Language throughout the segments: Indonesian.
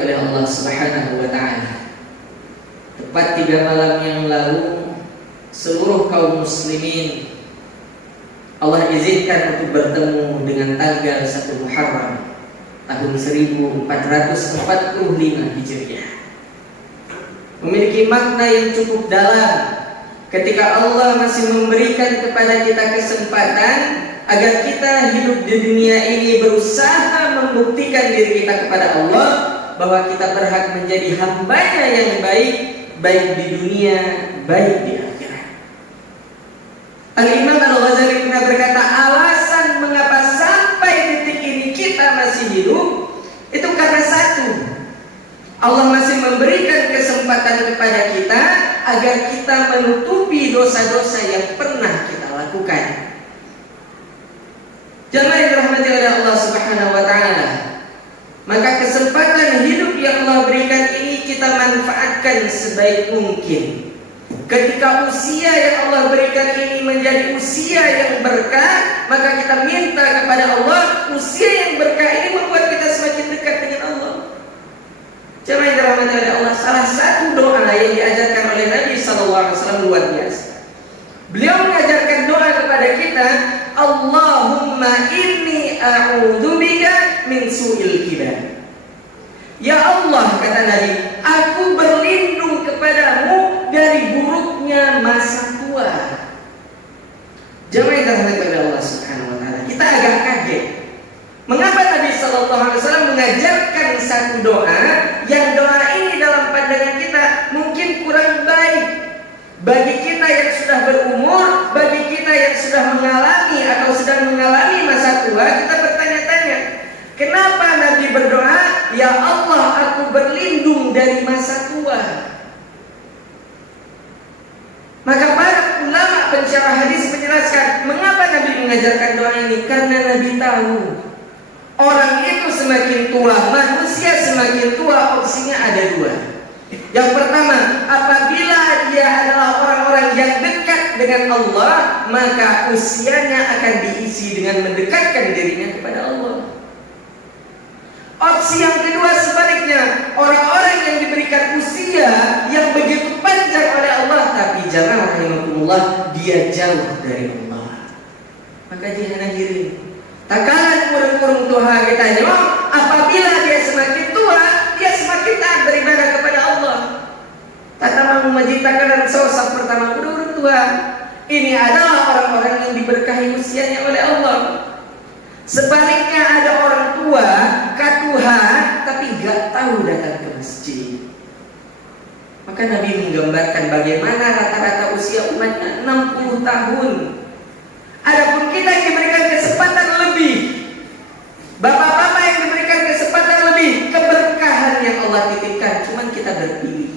oleh Allah Subhanahu wa Ta'ala. Tepat 3 malam yang lalu, seluruh kaum muslimin Allah izinkan untuk bertemu dengan tanggal 1 Muharram tahun 1445 Hijriah. Memiliki makna yang cukup dalam ketika Allah masih memberikan kepada kita kesempatan agar kita hidup di dunia ini berusaha membuktikan diri kita kepada Allah bahwa kita berhak menjadi hamba-Nya yang baik, baik di dunia, baik di akhirat. Al-Imam Al-Ghazali pernah berkata, alasan mengapa sampai titik ini kita masih hidup itu karena satu, Allah masih memberikan kesempatan kepada kita agar kita menutupi dosa-dosa yang pernah kita lakukan. Jemaah yang dirahmati oleh Allah Subhanahu wa Ta'ala, maka kesempatan hidup yang Allah berikan ini kita manfaatkan sebaik mungkin. Ketika usia yang Allah berikan ini menjadi usia yang berkah, maka kita minta kepada Allah usia yang berkah ini membuat kita semakin dekat dengan Allah. Jemaah yang dirahmati oleh Allah, salah satu doa yang diajarkan oleh Nabi SAW luar biasa. Beliau mengajarkan doa kepada kita, Allahumma inni a'udzubika min su'il kibar. Ya Allah, kata Nabi, aku berlindung kepadamu dari buruknya masa tua. Jemaah yang dirahmati oleh Allah Subhanahu wa Ta'ala, kita agak kaget. Mengapa Nabi SAW mengajarkan satu doa yang doa ini dalam pandangan kita mungkin kurang baik bagi kita yang sudah berumur, bagi kita yang sudah mengalami atau sedang mengalami masa tua? Kita bertanya-tanya, kenapa Nabi berdoa, ya Allah, aku berlindung dari masa tua? Maka para ulama pensyarah hadis menjelaskan mengapa Nabi mengajarkan doa ini. Karena Nabi tahu orang itu semakin tua, manusia semakin tua, opsinya ada 2. Yang pertama, apabila dia adalah orang-orang yang dekat dengan Allah, maka usianya akan diisi dengan mendekatkan dirinya kepada Allah. Opsi yang kedua sebaliknya, orang-orang yang diberikan usia yang begitu panjang oleh Allah, tapi jangan rahimahumullah, dia jauh dari Allah, maka dia hanajirin. Takalan kurung-kurung Tuhan kita jawab, apabila dia semakin tua, dia semakin taat beribadah kepada Allah. Tata mau menciptakan sosok pertama kurung tua. Ini adalah orang-orang yang diberkahi usianya oleh Allah. Sebaliknya ada orang tua, katuhan, tapi gak tahu datang ke masjid. Maka Nabi menggambarkan bagaimana rata-rata usia umatnya 60 tahun. Adapun kita yang diberikan kesempatan lebih, bapak-bapak yang diberikan kesempatan lebih, keberkahan yang Allah titipkan, cuman kita berpilih.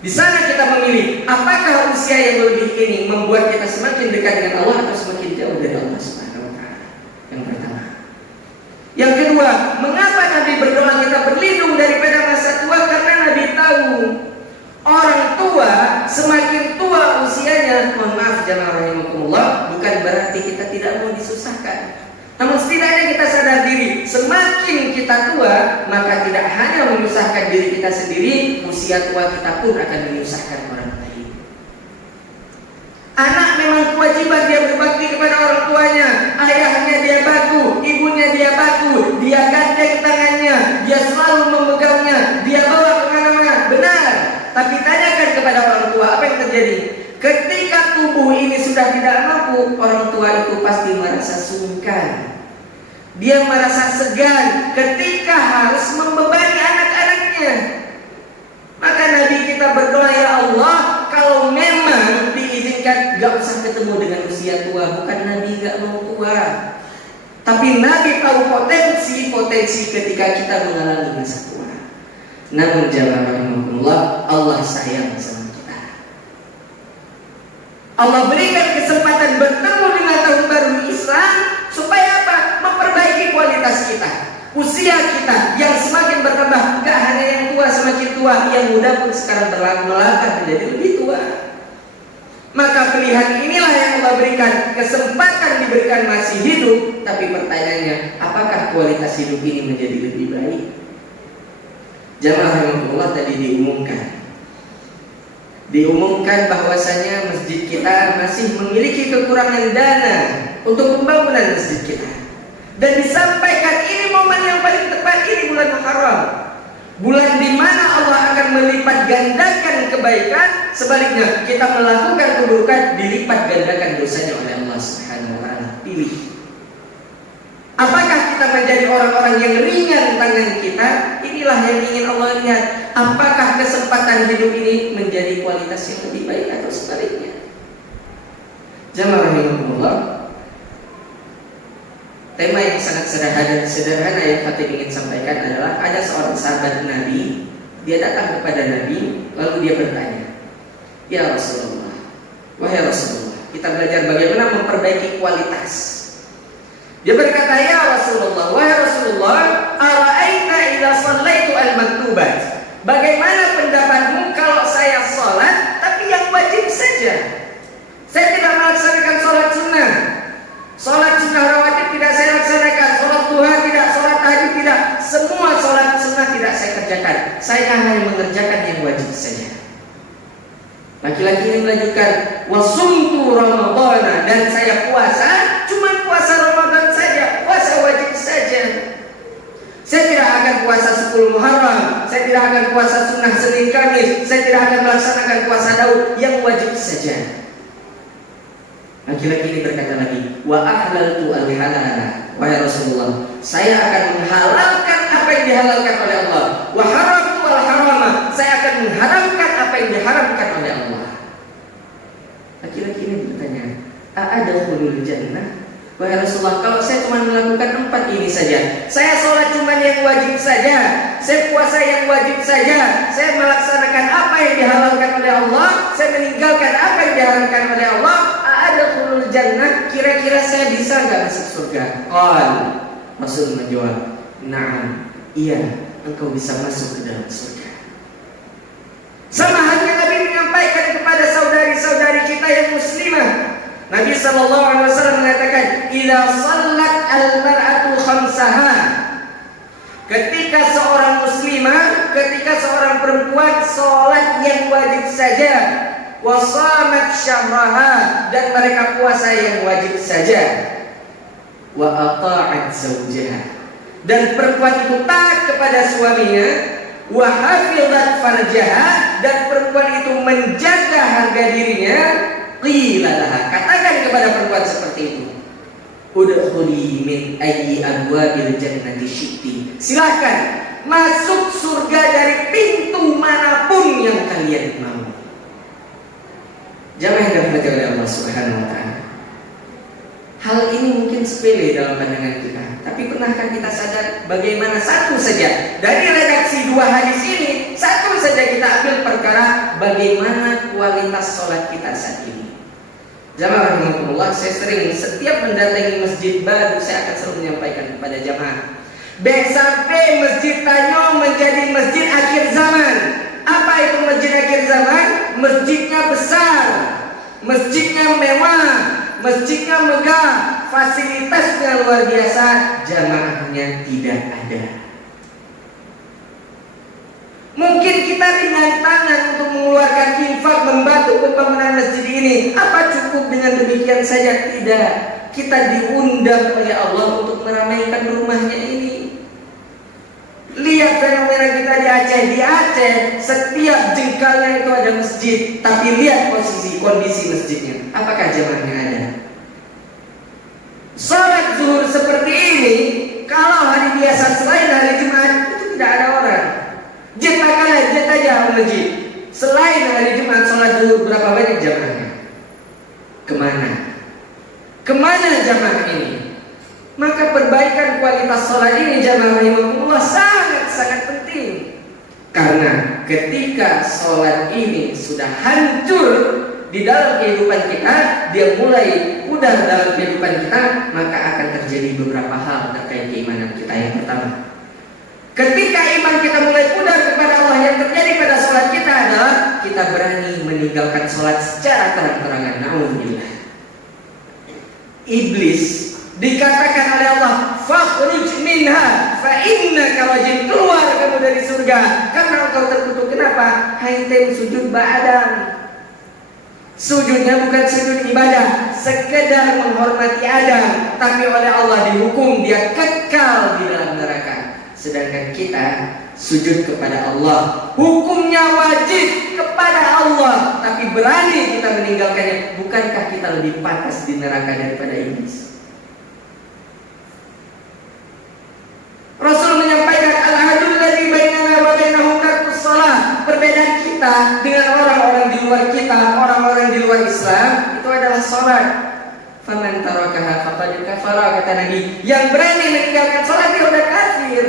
Di sana kita memilih, apakah usia yang lebih ini membuat kita semakin dekat dengan Allah atau semakin jauh dari Allah Subhanahu wa Ta'ala. Yang pertama. Yang kedua, mengapa Nabi berdoa kita berlindung daripada masa tua? Karena Nabi tahu orang tua semakin tua usianya, mohon maaf jemaah rahimakumullah, bukan berarti kita tidak mau disusahkan. Namun setidaknya kita sadar diri, semakin kita tua, maka tidak hanya menyusahkan diri kita sendiri, usia tua kita pun akan menyusahkan orang lain. Anak memang kewajiban dia berbakti kepada orang tuanya. Ayahnya dia baku, ibunya dia baku, dia gandeng tangannya, dia selalu memegangnya, dia bawa kemana-mana. Benar. Tapi tanyakan kepada orang tua, apa yang terjadi? Ketika tubuh ini sudah tidak mampu, orang tua itu pasti merasa sungkan. Dia merasa segan ketika harus membebani anak-anaknya. Maka Nabi kita berdoa, ya Allah, kalau memang diizinkan gak usah ketemu dengan usia tua. Bukan Nabi gak mau tua, tapi Nabi tahu potensi ketika kita mengalami masa tua. Namun jamaah rahimahumullah, Allah sayang sama kita. Allah berikan kesempatan bertemu dengan tahun baru Islam supaya apa? Memperbaiki kualitas kita, usia kita yang semakin bertambah. Gak hanya yang tua semakin tua, yang muda pun sekarang melangkah menjadi lebih tua. Maka pilihan inilah yang Allah berikan, kesempatan diberikan masih hidup, tapi pertanyaannya, apakah kualitas hidup ini menjadi lebih baik? Jamaah rahimahullah, tadi diumumkan bahwasanya masjid kita masih memiliki kekurangan dana untuk pembangunan masjid kita. Dan disampaikan ini momen yang paling tepat, ini bulan Muharram, bulan di mana Allah akan melipat gandakan kebaikan. Sebaliknya kita melakukan keburukan, dilipat gandakan dosanya oleh Allah Subhanahu wa taala. Pilih. Apakah kita menjadi orang-orang yang ringan tangan kita? Inilah yang ingin Allah lihat. Apakah kesempatan hidup ini menjadi kualitas yang lebih baik atau sebaliknya? Jamaah rahimahullah, tema yang sangat sederhana yang Fatih ingin sampaikan adalah ada seorang sahabat Nabi. Dia datang kepada Nabi, lalu dia bertanya, "Ya Rasulullah, wahai Rasulullah, kita belajar bagaimana memperbaiki kualitas." Dia berkata, "Ya Rasulullah, wahai Rasulullah, ara'aita idza shallaitu al-maktubat?" Bagaimana pendapatmu kalau saya sholat tapi yang wajib saja? Saya tidak melaksanakan sholat sunnah. Sholat sunnah rawatib tidak saya laksanakan, sholat duha tidak, sholat tahajud tidak, semua sholat sunnah tidak saya kerjakan. Saya hanya mengerjakan yang wajib saja. Laki-laki ini melanjutkan, "Wasumtu Ramadana," dan saya puasa, cuma puasa Ramadan saja, puasa wajib saja. Saya tidak akan puasa 10 Muharram, saya tidak akan puasa sunnah Senin Kamis, saya tidak akan melaksanakan puasa Daud, yang wajib saja. Laki-laki ini berkata lagi, "Wa ahlaltu al-halala," wahai Rasulullah, saya akan menghalalkan apa yang dihalalkan oleh Allah. Wa haramtu al-harama, saya akan mengharamkan apa yang diharamkan oleh Allah. Laki-laki ini bertanya, "A'adkhulul jannah?" Wahai Rasulullah, kalau saya cuma melakukan 4 ini saja, saya sholat cuma yang wajib saja, saya puasa yang wajib saja, saya melaksanakan apa yang dihalalkan oleh Allah, saya meninggalkan apa yang diharamkan oleh Allah, a'adkhulul jannah, kira-kira saya bisa nggak masuk surga? Rasul menjawab, "Na'am, iya, engkau bisa masuk ke dalam surga." Sama halnya Nabi menyampaikan kepada saudari-saudari kita yang muslimah. Nabi SAW mengatakan, "Idza shallat al-mar'atu khamsaha." Ketika seorang muslimah, ketika seorang perempuan sholat yang wajib saja, wa shamat syahraha, dan mereka puasa yang wajib saja, wa ata'at zawjaha, dan perempuan itu taat kepada suaminya, wa hafizat farjaha, dan perempuan itu menjaga harga dirinya, qila laha, katakan kepada perempuan seperti itu, udkhuli min ayyi abwabil jannati syi'ti, silakan masuk surga dari pintu manapun yang kalian mau. Jamaah yang dirahmati oleh Allah Subhanahu wa taala, hal ini mungkin sepele dalam pandangan kita, tapi pernahkah kita sadar bagaimana satu saja dari redaksi 2 hadis ini, satu saja kita ambil perkara bagaimana kualitas sholat kita saat ini. Jamaah rahimahullah, saya setiap mendatangi masjid baru, saya akan selalu menyampaikan kepada jamaah, sampai Masjid Tanjung menjadi masjid akhir zaman. Apa itu masjid akhir zaman? Masjidnya besar, masjidnya mewah, masjidnya megah, fasilitasnya luar biasa, jamaahnya tidak ada. Mungkin kita ringan tangan untuk mengeluarkan infak membantu pembangunan masjid ini. Apa cukup dengan demikian saja? Tidak. Kita diundang oleh Allah untuk meramaikan rumahnya ini. Lihat fenomena kita di Aceh. Di Aceh setiap jengkalnya itu ada masjid, tapi lihat kondisi masjidnya. Apakah jamaahnya ada? Sholat zuhur seperti ini, kalau hari biasa selain hari Jumat itu tidak ada orang. Jet aja masjid. Selain hari Jumat sholat zuhur berapa banyak jamaahnya? Kemana jamaah ini? Maka perbaikan kualitas sholat ini jamaah rahimahullah sangat penting. Karena ketika sholat ini sudah hancur di dalam kehidupan kita, dia mulai pudar dalam kehidupan kita, maka akan terjadi beberapa hal terkait keimanan kita. Yang pertama, ketika iman kita mulai pudar kepada Allah, yang terjadi pada sholat kita adalah kita berani meninggalkan sholat secara terang-terangan. Na'udzubillah. Iblis dikatakan oleh Allah, "Fakhruj minha fa innaka rajim," keluar kamu dari surga engkau terkutuk? Kenapa? Haitem sujud ba'adam. Sujudnya bukan sujud ibadah, sekedar menghormati Adam, tapi oleh Allah dihukum dia kekal di dalam neraka. Sedangkan kita sujud kepada Allah, hukumnya wajib kepada Allah, tapi berani kita meninggalkannya. Bukankah kita lebih pantas di neraka daripada iblis? Rasul menyampaikan al-hadul ladzi bainana wa bainahum tarkus shalah. Perbedaan kita dengan orang-orang di luar kita, orang-orang di luar Islam, itu adalah salat. Faman tarakaha faqad kafara, kata Nabi. Yang berani meninggalkan salat dia sudah kafir.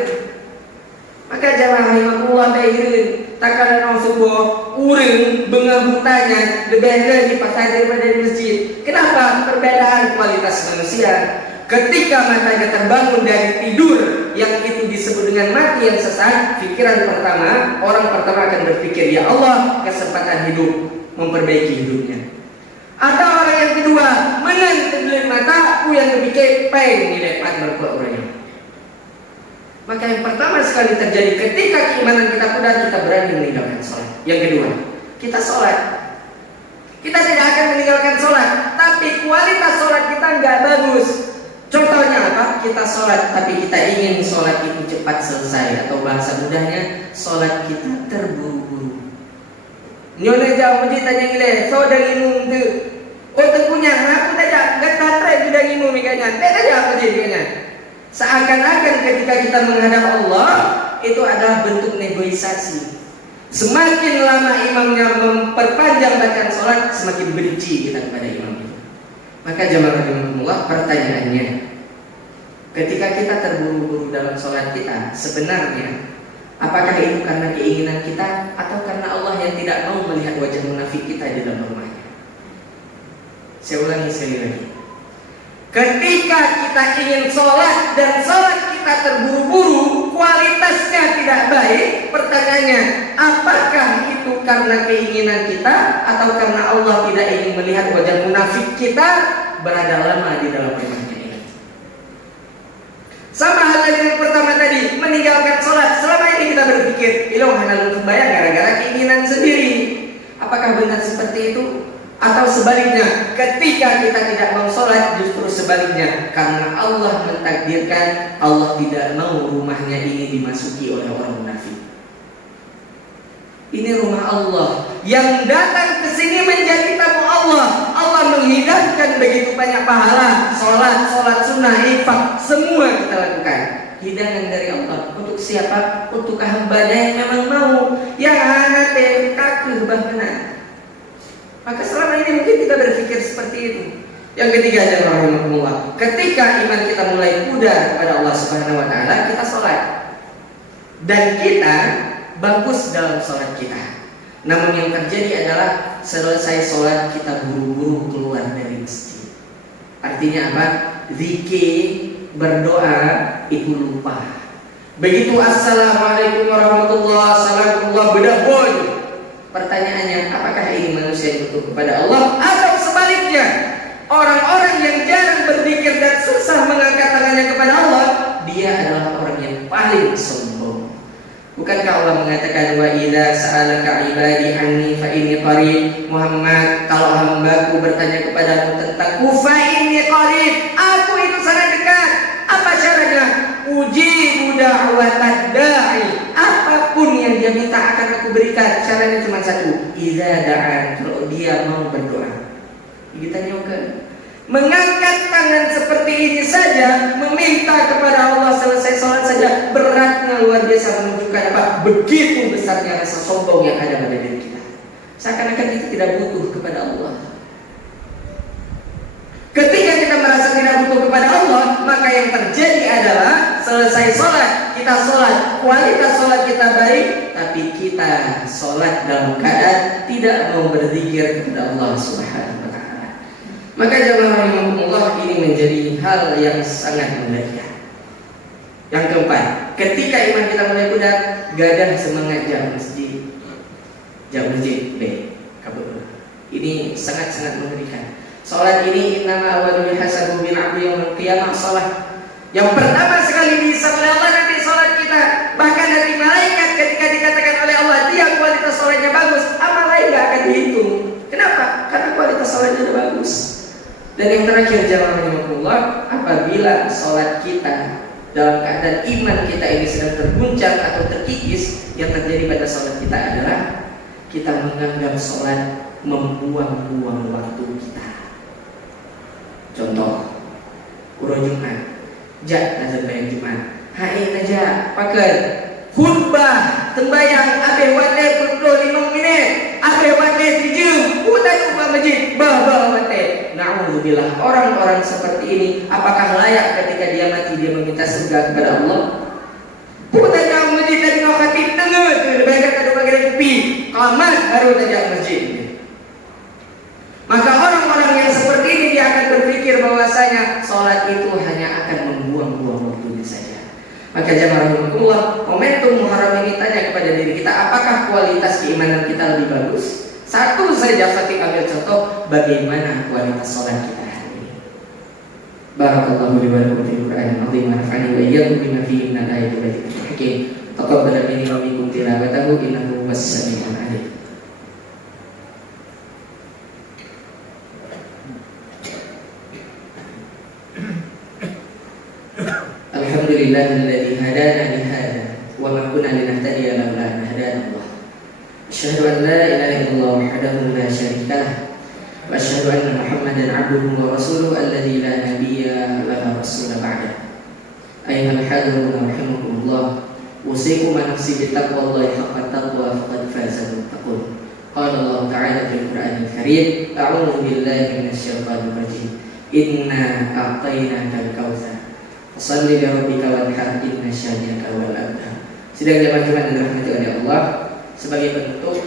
Maka jamaah rahimakumullah bayirin, takalan subuh urang bengabutanya lebih lagi pasal daripada di masjid. Kenapa? Perbedaan kualitas manusia. Ketika matanya terbangun dari tidur yang itu disebut dengan mati yang sesat, pikiran pertama, orang pertama akan berpikir, ya Allah, kesempatan hidup, memperbaiki hidupnya. Atau orang yang kedua, menang tebelit mata, aku yang berpikir, pengen dilepat berbuat orangnya. Maka yang pertama sekali terjadi ketika keimanan kita pudar, kita berani meninggalkan sholat. Yang kedua, kita sholat. Kita tidak akan meninggalkan sholat, tapi kualitas sholat kita nggak bagus. Contohnya apa? Kita sholat, tapi kita ingin sholat itu cepat selesai. Atau bahasa mudahnya, sholat kita terburu-buru. Nyonya jauh masjid tanya gile, so dari imum tu. Oh tentunya, aku tidak tatra juga imum ikanya. Tidak jauh masjid ikanya. Seakan-akan ketika kita menghadap Allah, itu adalah bentuk negosiasi. Semakin lama imamnya memperpanjang bacaan sholat, semakin benci kita kepada imam itu. Maka jamaah rahimakumullah, pertanyaannya, ketika kita terburu-buru dalam sholat kita, sebenarnya apakah itu karena keinginan kita atau karena Allah yang tidak mau melihat wajah munafik kita di dalam rumahnya? Saya ulangi sekali lagi. Ketika kita ingin sholat dan sholat kita terburu-buru, kualitasnya tidak baik, pertanyaannya, apakah itu karena keinginan kita atau karena Allah tidak ingin melihat wajah munafik kita berada lama di dalam rumahnya ini? Sama hal yang pertama tadi, meninggalkan sholat. Selama ini kita berpikir, iloh hanya bayang gara-gara keinginan sendiri. Apakah benar seperti itu? Atau sebaliknya, ketika kita tidak mau sholat, justru sebaliknya, karena Allah mentakdirkan, Allah tidak mau rumahnya ini dimasuki oleh orang munafik. Ini rumah Allah, yang datang ke sini menjadi tamu Allah. Allah menghidangkan begitu banyak pahala, sholat sunnah, infak, semua kita lakukan. Hidangan dari Allah untuk siapa? Untuk hamba yang memang mau, yang hanya kaku bahkan. Maka selama ini mungkin kita berpikir seperti itu. Yang ketiga adalah rahimahullah, ketika iman kita mulai pudar kepada Allah Subhanahu wa taala, kita sholat. Dan kita bagus dalam sholat kita. Namun yang terjadi adalah selesai sholat kita buru-buru keluar dari masjid. Artinya apa? Zikir, berdoa itu lupa. Begitu assalamualaikum warahmatullahi wabarakatuh bedah boy. Pertanyaannya, apakah ini manusia butuh kepada Allah atau sebaliknya? Orang-orang yang jarang berzikir dan susah mengangkat tangannya kepada Allah, dia adalah orang yang paling sombong. Bukankah Allah mengatakan, wa idza sa'alaka ibadi anni fa inni qarib? Muhammad, kalau hambaku bertanya kepadamu tentangku, fa inni qarib, aku itu sangat dekat. Apa syaratnya? Ujibu da'watad da'i, apapun yang dia minta akan aku berikan. Syaratnya cuma satu, idza da'an, kalau dia mau berdoa. Kita nyokan mengangkat tangan seperti ini saja, meminta kepada Allah selesai sholat saja, beratnya luar biasa, menunjukkan apa? Begitu besarnya rasa sombong yang ada pada diri kita. Seakan-akan kita tidak butuh kepada Allah. Ketika kita merasa tidak butuh kepada Allah, maka yang terjadi adalah selesai sholat, kita sholat, kualitas sholat kita baik, tapi kita sholat dalam keadaan tidak mau berzikir kepada Allah Subhanahu wa taala. Maka jamaah rahimakumullah, ini menjadi hal yang sangat mengerikan. Yang keempat, ketika iman kita mulai pudar, gadah semangat jauh masjid. Jauh masjid, kabur. Ini sangat-sangat mengerikan. Salat ini innama awwalu hasabu bil 'abdi yaumil qiyamah salat. Yang pertama sekali dihisab oleh Allah nanti salat kita. Bahkan dari malaikat ketika dikatakan oleh Allah sholatnya udah bagus. Dan yang terakhir jamaah rahimakumullah, apabila sholat kita dalam keadaan iman kita ini sedang terguncang atau terkikis, yang terjadi pada sholat kita adalah kita menganggap sholat membuang-buang waktu kita. Contoh, urut Jumat, azan bayang Jumat, hain aja pakai khutbah tembayang abe wate 45 menit, abe wate sijum, udah ke masjid, bah wate. Na'udzubillah, orang-orang seperti ini apakah layak ketika dia mati dia meminta surga kepada Allah? Putar ke masjid tadi mau khatib tengah tu, baikkan kado bagi kopi, kamat baru tadi masjid. Maka orang-orang yang seperti ini dia akan berpikir bahwasanya sholat itu hanya akan membuang-buang waktunya saja. Maka jamaah rahimakumullah, momentum Muharram ini tanya kepada diri kita, apakah kualitas keimanan kita lebih bagus? Satu saja Khatib ambil contoh, bagaimana kualitas sholat kita hari ini. Barakallahu li wa lakum fil Qur'anil azim wa nafa'ani wa iyyakum bima fihi minal ayati wa dzikril hakim. Taqabbal minni wa minkum tilawatahu innahu was-sami'ul 'alim. Alhamdulillahilladzi hadana li hada wa ma kunna linahtadiya laula an hadana Allah. Asyhadu an la ilaha illallah wahdahu la syarika lah wa asyhadu anna Muhammadan 'abduhu wa rasuluhu alladzi la nabiyya wa la rasula ba'da. Ayyuhal hadirun rahimakumullah, usikum wa nafsi bi taqwallahi haqqa taqwa faqad faza muttaqun. Qala Allah ta'ala fil Qur'anil Karim, a'udzu billahi minasy syaithanir rajim. Inna a'tainakal kautsar Salli li rabbika wanhar inna syani'aka wal abtar. Sidang jamaah Jumat yang dirahmati oleh Allah, sebagai penutup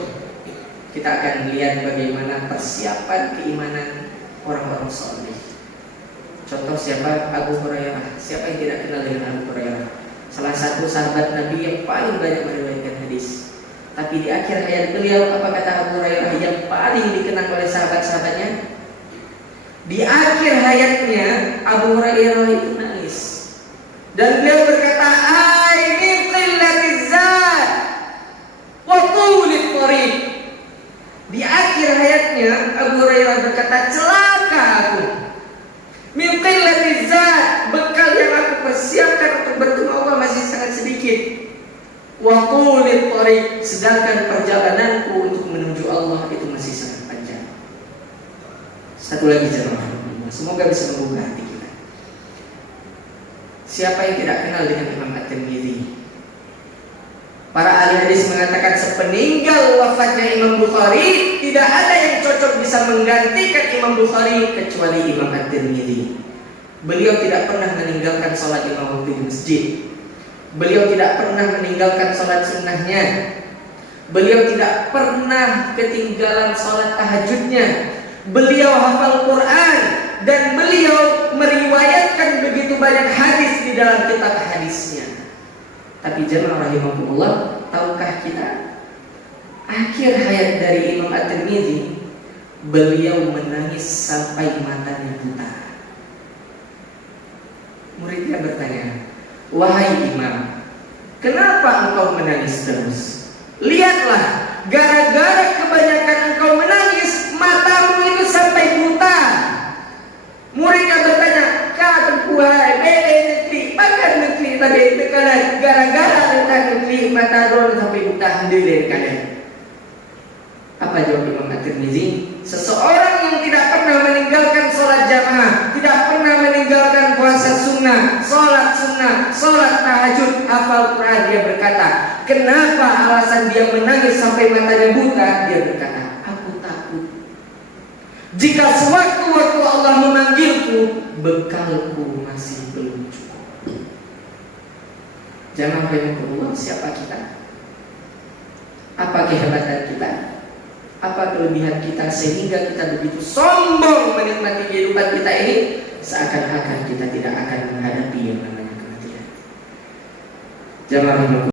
kita akan melihat bagaimana persiapan keimanan orang-orang saleh. Contoh siapa? Abu Hurairah. Siapa yang tidak kenal dengan Abu Hurairah? Salah satu sahabat Nabi yang paling banyak meriwayatkan hadis. Tapi di akhir hayat beliau, apa kata Abu Hurairah yang paling dikenang oleh sahabat-sahabatnya? Di akhir hayatnya Abu Hurairah itu nangis. Dan beliau berkata, "Ai min qillatiz zat wa tulit tariq." Di akhir hayatnya Abu Hurairah berkata, "Celaka aku. Min qillatiz zat, bekal yang aku persiapkan untuk bertemu Allah masih sangat sedikit. Wa tulit tariq, sedangkan perjalananku untuk menuju Allah itu masih sangat panjang." Satu lagi jemaah, semoga bisa membuka hati kita. Siapa yang tidak kenal dengan Imam At-Tirmidzi? Para ahli hadis mengatakan sepeninggal wafatnya Imam Bukhari, tidak ada yang cocok bisa menggantikan Imam Bukhari kecuali Imam At-Tirmidzi. Beliau tidak pernah meninggalkan sholat lima waktu di masjid. Beliau tidak pernah meninggalkan sholat sunnahnya. Beliau tidak pernah ketinggalan sholat tahajudnya. Beliau hafal Quran dan beliau meriwayatkan begitu banyak hadis di dalam kitab hadisnya. Tapi jemaah rahimakumullah, tahukah kita akhir hayat dari Imam At-Tirmidzi, beliau menangis sampai matanya buta. Muridnya bertanya, "Wahai Imam, kenapa engkau menangis terus? Lihatlah, gara-gara kebanyakan engkau menangis, matamu itu sampai buta." Muridnya bertanya, "Kata buah bele negeri, makan negeri tadi tekanan gara-gara tentang negeri mata ron sampai buta hendak kanan." Apa jawab Imam At-Tirmidzi? Seseorang yang tidak pernah meninggalkan sholat jamaah, tidak pernah meninggalkan puasa sunnah, sholat tahajud, hafal Quran, dia berkata, kenapa alasan dia menangis sampai matanya buta? Dia berkata, aku takut jika sewaktu-waktu Allah memanggilku, bekalku masih belum cukup. Jangan berpikir, siapa kita? Apa kehebatan kita? Apa kelebihan kita sehingga kita begitu sombong menikmati kehidupan kita ini, seakan-akan kita tidak akan menghadapi yang namanya kematian. Jangan